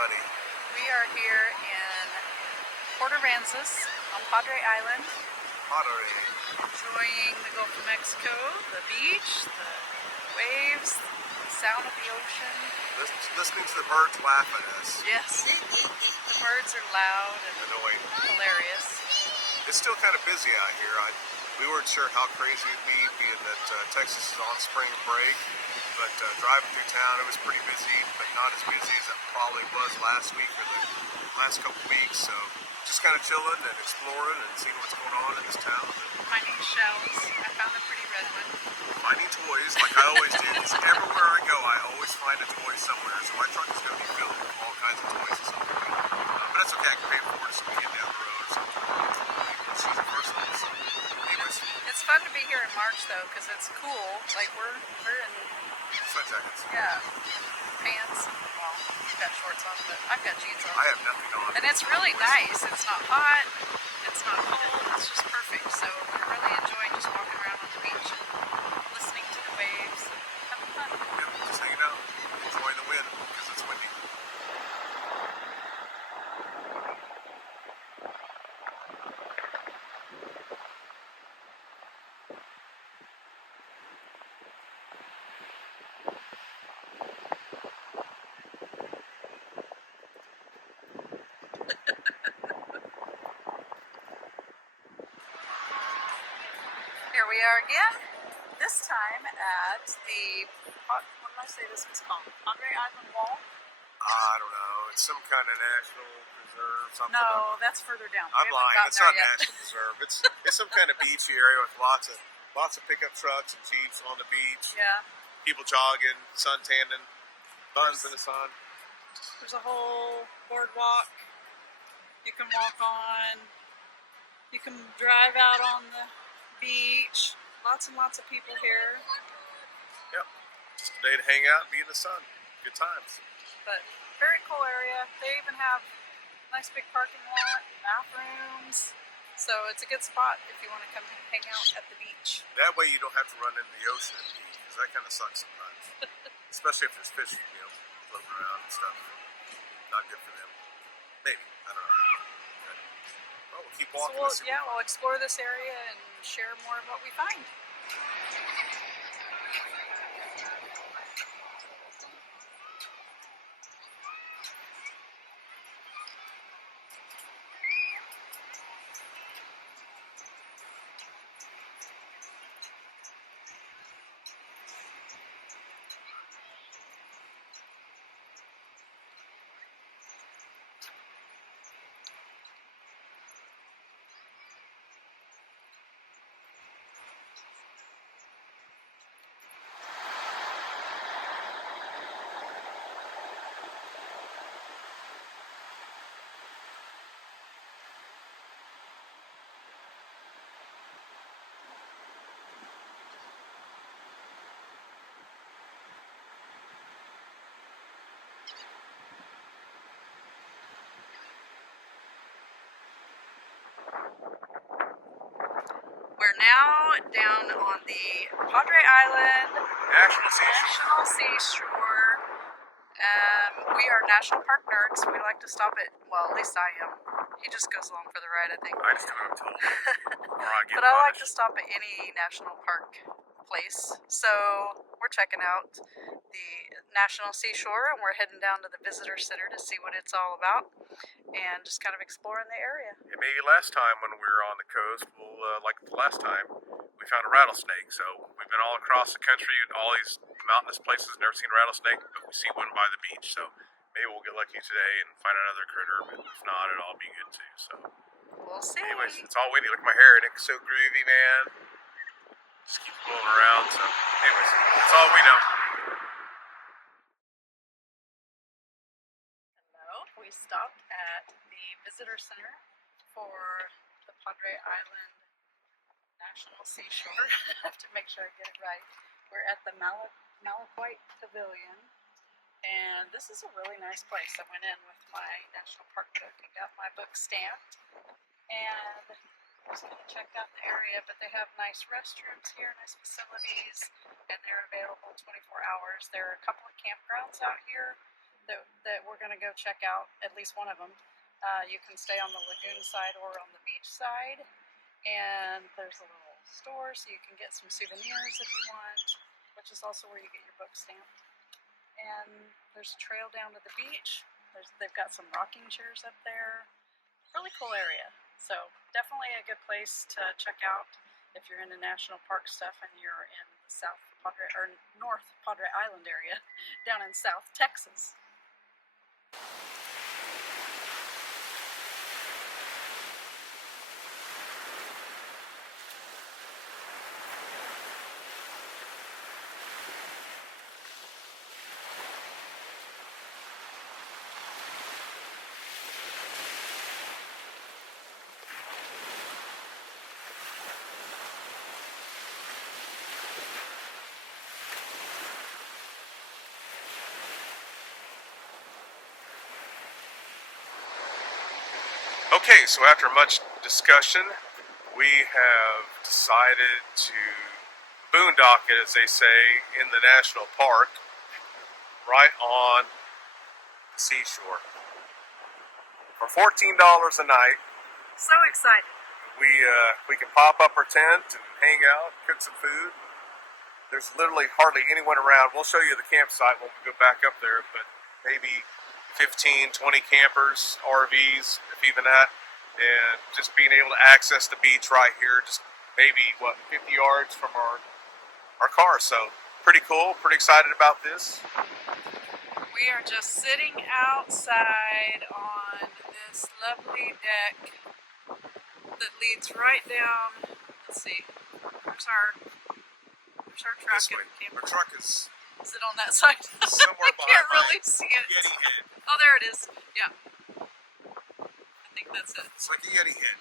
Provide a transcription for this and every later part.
everybody? We are here in Port Aransas on Padre Island, Padre. enjoying the Gulf of Mexico, the beach, the waves, the sound of the ocean. Listening to the birds laugh at us. Yes, the birds are loud and Annoying. hilarious. It's still kind of busy out here. We weren't sure how crazy it'd be, being that Texas is on spring break. But driving through town, it was pretty busy, but not as busy as it probably was last week or the last couple weeks. So just kind of chilling and exploring and seeing what's going on in this town. Finding shells. I found a pretty red one. Finding toys, like I always do. Because everywhere I go, I always find a toy somewhere. So my truck is going to be filled with all kinds of toys at some point. But that's okay. I can pay for it just weekend down the road or something. Let's use it personally. So, anyways. It's fun to be here in March though, because it's cool. Like we're in Sweat jackets. yeah, pants. Well, you've got shorts on, but I've got jeans on. I have nothing on. And it's really nice. It's not hot. It's not cold. It's just perfect. So we're really enjoying just walking around on the beach and listening to the waves and having fun. Yeah, just hanging out, enjoying the wind because it's windy. Here we are again. This time at the, what did I say this was called? Padre Island Wall? I don't know. It's some kind of national preserve, something. No, that's further down. I'm We haven't lying. gotten It's there not yet. national preserve. It's some kind of beachy area with lots of pickup trucks and jeeps on the beach. Yeah. People jogging, sun tanning, buns in the sun. There's a whole boardwalk you can walk on. You can drive out on the beach. Lots and lots of people here. Yep. Just a day to hang out and be in the sun. Good times. But very cool area. They even have a nice big parking lot, bathrooms. So it's a good spot if you want to come hang out at the beach. That way you don't have to run into the ocean and pee, because that kind of sucks sometimes. Especially if there's fish, floating around and stuff. Not good for them. Maybe. I don't know. Okay. Well, we'll keep walking. So we'll explore this area and share more of what we find. We're now down on the Padre Island National Seashore. We are national park nerds. We like to stop at, well, at least I am. He just goes along for the ride, I think. I just do what I'm told. But I like to stop at any national park place. So we're checking out the National Seashore, and we're heading down to the visitor center to see what it's all about and just kind of exploring the area. And maybe last time when we were on the coast, like the last time, we found a rattlesnake. So we've been all across the country and all these mountainous places, never seen a rattlesnake, but we see one by the beach. So maybe we'll get lucky today and find another critter, but if not, it'll all be good too. So we'll see. Anyways, it's all windy. Look at my hair, it's so groovy, man. Just keep blowing around. So anyways, that's all we know. We stopped at the visitor center for the Padre Island National Seashore. I have to make sure I get it right. We're at the Malaquite Pavilion, and this is a really nice place. I went in with my national park book and got my book stamped, and just kind of checked out the area. But they have nice restrooms here, nice facilities, and they're available 24 hours. There are a couple of campgrounds out here that we're going to go check out, at least one of them. You can stay on the lagoon side or on the beach side. And there's a little store so you can get some souvenirs if you want, which is also where you get your book stamped. And there's a trail down to the beach. They've got some rocking chairs up there. Really cool area. So definitely a good place to check out if you're into national park stuff and you're in the South Padre or North Padre Island area down in South Texas. Okay, so after much discussion, we have decided to boondock it, as they say, in the national park, right on the seashore. For $14 a night, So excited. we can pop up our tent and hang out, cook some food. There's literally hardly anyone around. We'll show you the campsite when we go back up there, but maybe 15, 20 campers, RVs, if even that, and just being able to access the beach right here, just maybe, 50 yards from our car. So pretty cool, pretty excited about this. We are just sitting outside on this lovely deck that leads right down. Let's see. There's our truck This way. and camper. Our truck is Is it on that side? somewhere I can't behind really see it. Yeti head. Oh, there it is. Yeah. I think that's it. It's like a Yeti head,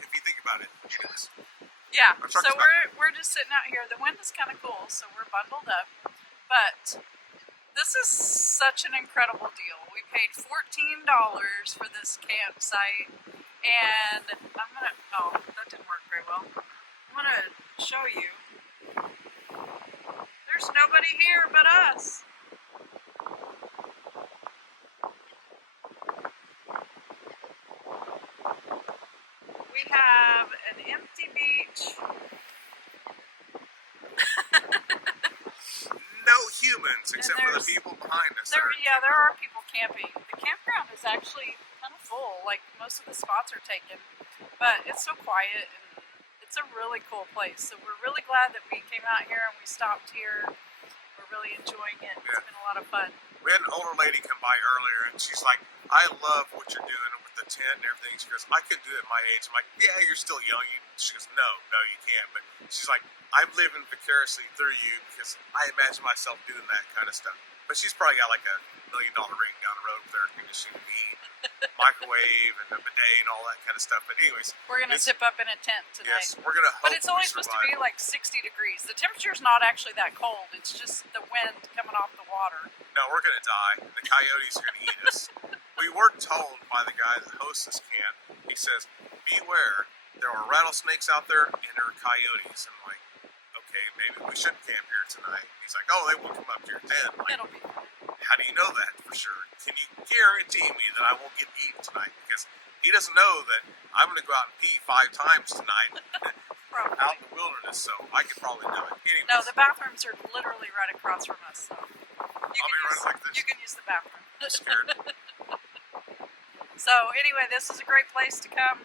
if you think about it. Anyways. Yeah. Our So truck's we're just sitting out here. The wind is kind of cool, so we're bundled up. But this is such an incredible deal. We paid $14 for this campsite, and I'm gonna. Oh, that didn't work very well. I'm gonna show you. There's nobody here but us. We have an empty beach. No humans except for the there's- people behind us. There are people camping. The campground is actually kind of full. Like most of the spots are taken, but it's so quiet and it's a really cool place. So we're really glad that we came out here and we stopped here. We're really enjoying it. It's been a lot of fun. We had an older lady come by earlier, and she's like, "I love what you're doing with the tent and everything." She goes, "I couldn't do it at my age." I'm like, "Yeah, you're still young." She goes, "No, you can't." But she's like, "I'm living vicariously through you because I imagine myself doing that kind of stuff." But she's probably got like $1 million ring down the road with air conditioning, heat, microwave, and a bidet, and all that kind of stuff. But anyways, We're gonna zip up in a tent tonight. yes, we're gonna hope. But it's only supposed to be like 60 degrees. The temperature's not actually that cold. It's just the wind coming off the water. No, we're gonna die. The coyotes are gonna eat us. We were told by the guy that hosts this camp. He says, "Beware, there are rattlesnakes out there and there are coyotes." I'm like, "Okay, maybe we shouldn't camp here tonight." He's like, "Oh, they won't come up to your tent." I'm like, It'll be fun. "How do you know that for sure? Can you guarantee me that I won't get eaten tonight?" Because he doesn't know that I'm gonna go out and pee 5 times tonight Probably. out in the wilderness, so I could probably do it. Anyways, No, the bathrooms are literally right across from us. So I'll be running like this. You can use the bathroom. I'm scared. So anyway, this is a great place to come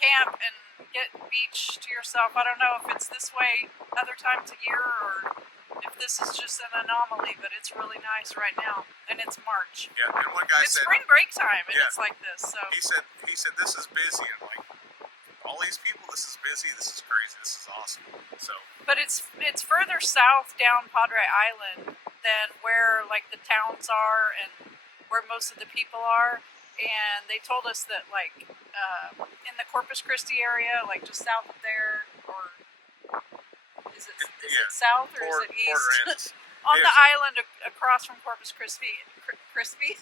camp and get beach to yourself. I don't know if it's this way other times a year or if this is just an anomaly, but it's really nice right now, and it's March. Yeah, and one guy It's said, spring break time, and Yeah. it's like this. So he said this is busy, and like all these people, this is busy, this is crazy, this is awesome. So but it's further south down Padre Island than where like the towns are and where most of the people are. And they told us that like in the Corpus Christi area, like just south of there, or is it south or is it east? Aransas. On the Yes. island across from Corpus Christi, Christi,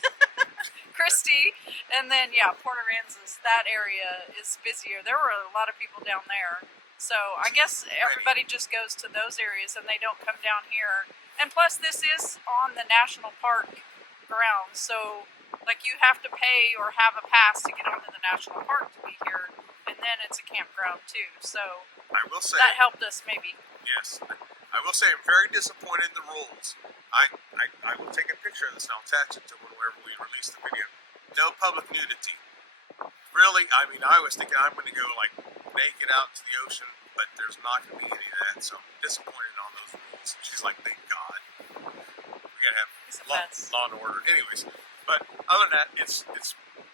and then Port Aransas. That area is busier. There were a lot of people down there, so I guess everybody just goes to those areas and they don't come down here. And plus, this is on the national park campground. So, like, you have to pay or have a pass to get onto the national park to be here, and then it's a campground too. So I will say that helped us maybe. yes. I will say I'm very disappointed in the rules. I will take a picture of this and I'll attach it to whenever we release the video. No public nudity. Really, I mean, I was thinking I'm going to go like naked out to the ocean, but there's not going to be any of that. So I'm disappointed on those rules. She's like, thank God. We got to have law and order. Anyways, but other than that, it's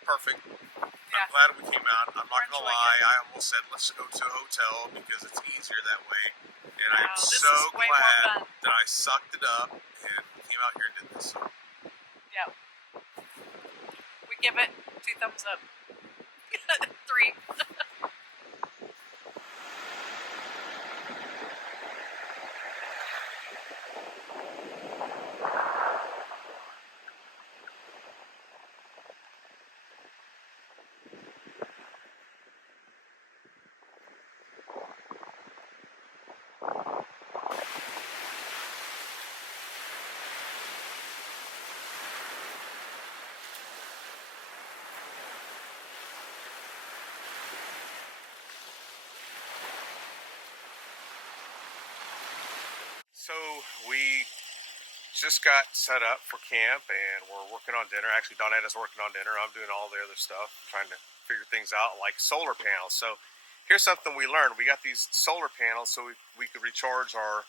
perfect. I'm glad we came out. I'm not going to lie. I almost said, let's go to a hotel because it's easier that way. And I'm so glad that I sucked it up and came out here and did this. Yeah. We give it 2 thumbs up. 3. So we just got set up for camp and we're working on dinner. Actually, Donetta's working on dinner. I'm doing all the other stuff, trying to figure things out like solar panels. So here's something we learned. We got these solar panels so we could recharge our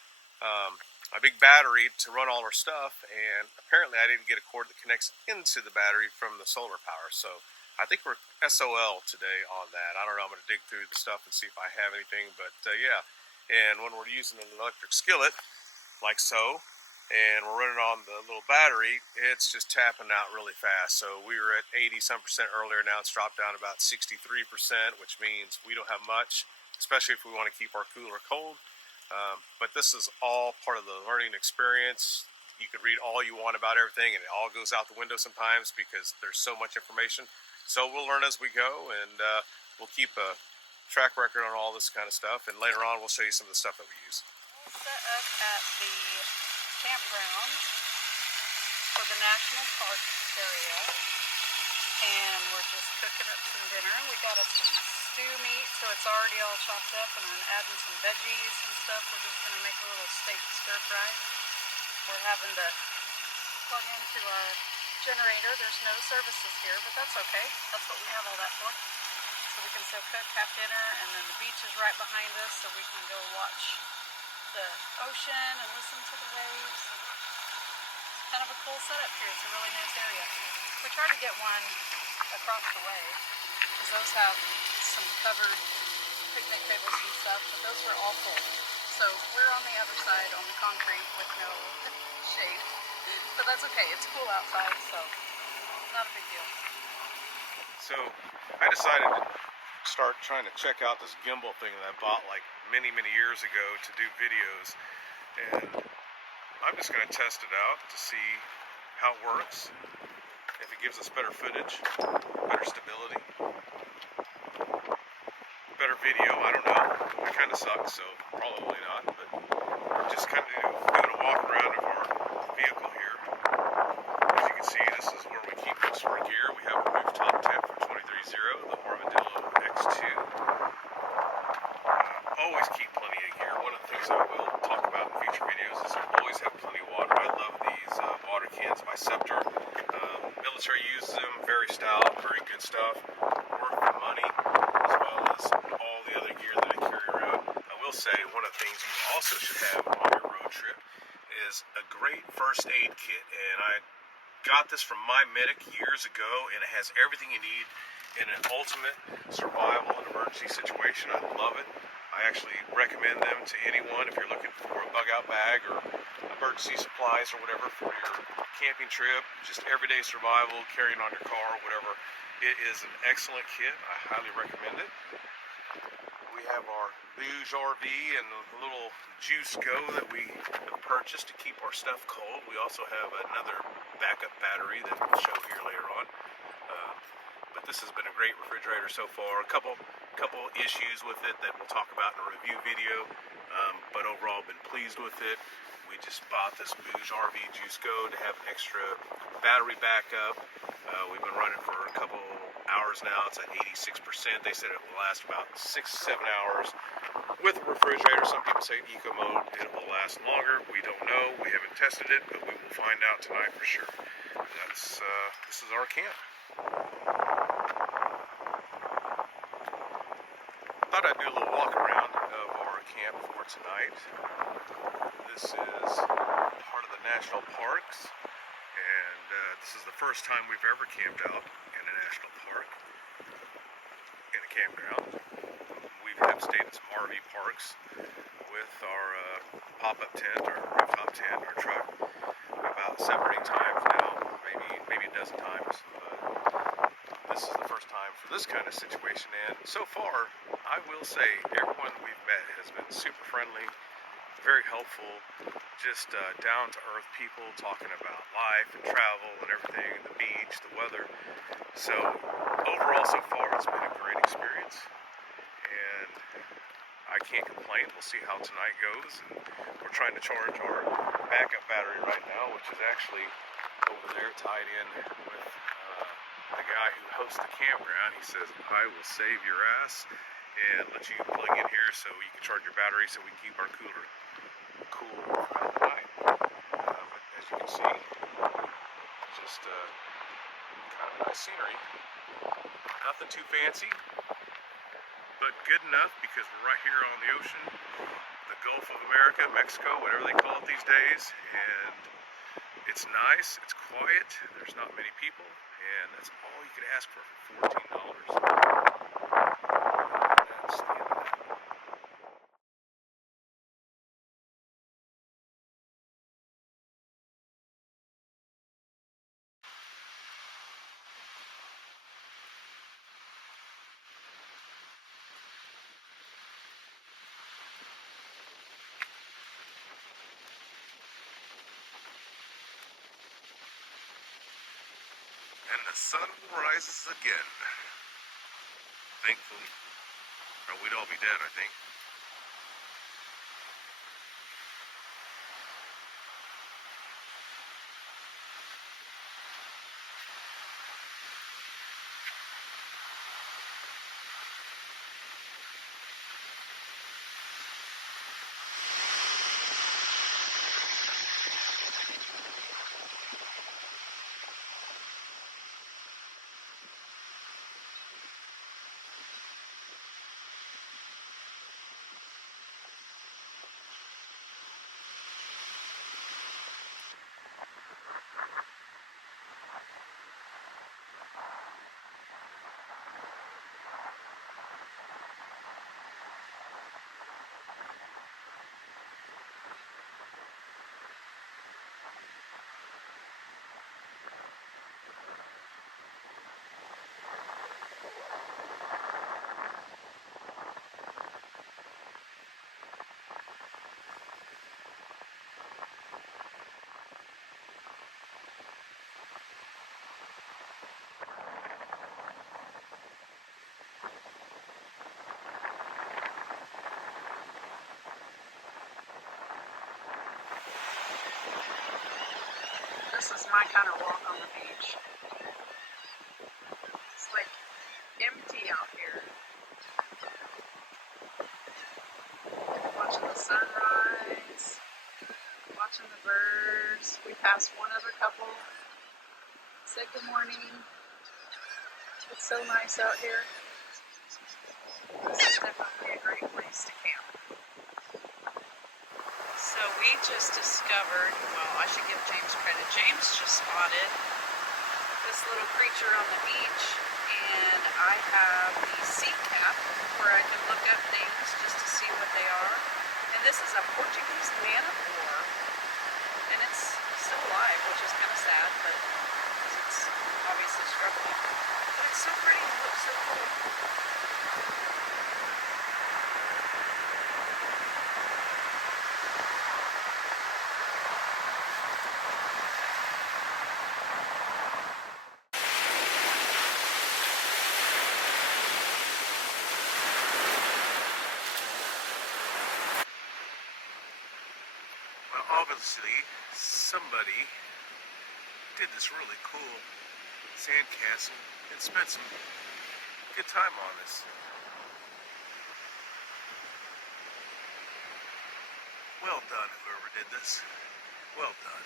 a big battery to run all our stuff. And apparently I didn't get a cord that connects into the battery from the solar power. So I think we're SOL today on that. I don't know. I'm going to dig through the stuff and see if I have anything. But yeah. And when we're using an electric skillet, like so, and we're running on the little battery, it's just tapping out really fast. So we were at 80-some% earlier. Now it's dropped down about 63%, which means we don't have much, especially if we want to keep our cooler cold. But this is all part of the learning experience. You could read all you want about everything, and it all goes out the window sometimes because there's so much information. So we'll learn as we go, and we'll keep a track record on all this kind of stuff. And later on, we'll show you some of the stuff that we use. Set up at the campground for the national park area, and we're just cooking up some dinner. We got us some stew meat, so it's already all chopped up, and I'm adding some veggies and stuff. We're just going to make a little steak stir fry. We're having to plug into our generator. There's no services here, but that's okay. That's what we have all that for. So we can still cook, have dinner, and then the beach is right behind us, so we can go watch the ocean and listen to the waves. Kind of a cool setup here. It's a really nice area. We tried to get one across the way because those have some covered picnic tables and stuff, but those were all full. So we're on the other side on the concrete with no shade. But that's okay. It's cool outside, so not a big deal. So I decided to start trying to check out this gimbal thing that I bought like many years ago to do videos, and I'm just going to test it out to see how it works, if it gives us better footage, better stability, better video. I don't know. It kind of sucks, so probably not, but we're just kind of doing a walk around of our vehicle here. As you can see, this is where we keep most of our gear. We have a rooftop tent for 23-0, the Armadillo X2. Always keep plenty of gear. One of the things I will talk about in future videos is always have plenty of water. I love these water cans by Scepter. Military uses them, very stout, very good stuff. Worth the money, as well as all the other gear that I carry around. I will say one of the things you also should have on your road trip is a great first aid kit. And I got this from My Medic years ago, and it has everything you need in an ultimate survival and emergency situation. I love it. I actually recommend them to anyone if you're looking for a bug out bag or emergency supplies or whatever for your camping trip, just everyday survival, carrying on your car, whatever. It is an excellent kit. I highly recommend it. We have our Bouge RV and a little Juice Go that we have purchased to keep our stuff cold. We also have another backup battery that we'll show here later on. But this has been a great refrigerator so far. A couple issues with it that we'll talk about in a review video, but overall been pleased with it. We just bought this Booze RV Juice Go to have extra battery backup. We've been running for a couple hours now. It's at 86%. They said it will last about 6-7 hours. With the refrigerator, some people say eco mode, it will last longer. We don't know. We haven't tested it, but we will find out tonight for sure. This is our camp. Thought I'd do a little walk around of our camp for tonight. This is part of the national parks, and this is the first time we've ever camped out in a national park, in a campground. We have stayed in some RV parks with our pop-up tent, our rooftop tent, our truck, about 7 or 8 times now, maybe a dozen times. This is the first time for this kind of situation, and so far, I will say everyone we've met has been super friendly, very helpful, just down-to-earth people talking about life and travel and everything, the beach, the weather. So overall, so far, it's been a great experience, and I can't complain. We'll see how tonight goes, and we're trying to charge our backup battery right now, which is actually over there tied in with the guy who hosts the campground. He says, I will save your ass and let you plug in here so you can charge your battery so we can keep our cooler cool throughout the night. But as you can see, just kind of nice scenery. Nothing too fancy, but good enough because we're right here on the ocean, the Gulf of America, Mexico, whatever they call it these days, and it's nice, it's quiet, there's not many people, and that's all you could ask for $14. That's the end of that. And the sun rises again. Thankfully. Or we'd all be dead, I think. This is my kind of walk on the beach. It's like empty out here. Watching the sunrise, watching the birds. We passed one other couple. Said good morning. It's so nice out here. This is definitely a great place to camp. So we just discovered, well, I should give James credit. James just spotted this little creature on the beach, and I have the sea cap where I can look up things just to see what they are. And this is a Portuguese man of war, and it's still alive, which is kind of sad, but because it's obviously struggling. But it's so pretty and it looks so cool. Well, obviously, somebody did this really cool sandcastle and spent some good time on this. Well done, whoever did this. Well done.